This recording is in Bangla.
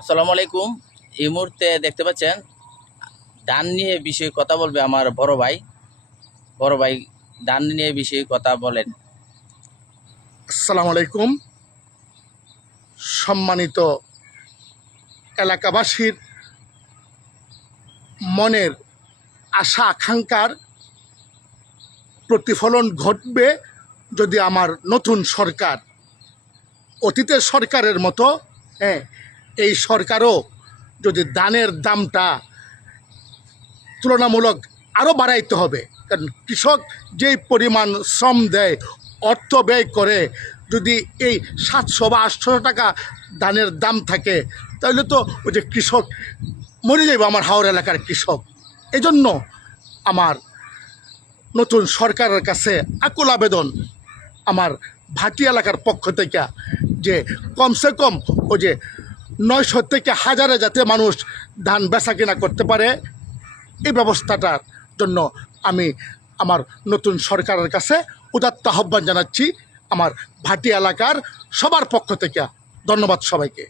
আসসালামু আলাইকুম। এই মুহূর্তে দেখতে পাচ্ছেন ধান নিয়ে বিষয়ে কথা বলবে আমার বড় ভাই ধান নিয়ে বিষয়ে কথা বলেন। আসসালামু আলাইকুম। সম্মানিত এলাকাবাসীর মনের আশা আকাঙ্ক্ষার প্রতিফলন ঘটবে যদি আমার নতুন সরকার অতীতের সরকারের মতো এই সরকারও যদি ধানের দামটা তুলনামূলক আরও বাড়াইতে হবে। কারণ কৃষক যেই পরিমাণ শ্রম দেয়, অর্থ ব্যয় করে, যদি এই 700 বা 800 টাকা ধানের দাম থাকে তাহলে তো ওই যে কৃষক মরে যাবে, আমার হাওড় এলাকার কৃষক। এজন্য আমার নতুন সরকারের কাছে আকুল আবেদন আমার ভাটি এলাকার পক্ষ থেকে, যে কমসে কম ওই যে 900 থেকে 1000-এ যাতে মানুষ ধান বেচা কিনা করতে পারে, এই ব্যবস্থাটার জন্য আমি আমার নতুন সরকারের কাছে উদাত্ত আহ্বান জানাচ্ছি আমার ভাটি এলাকার সবার পক্ষ থেকে। ধন্যবাদ সবাইকে।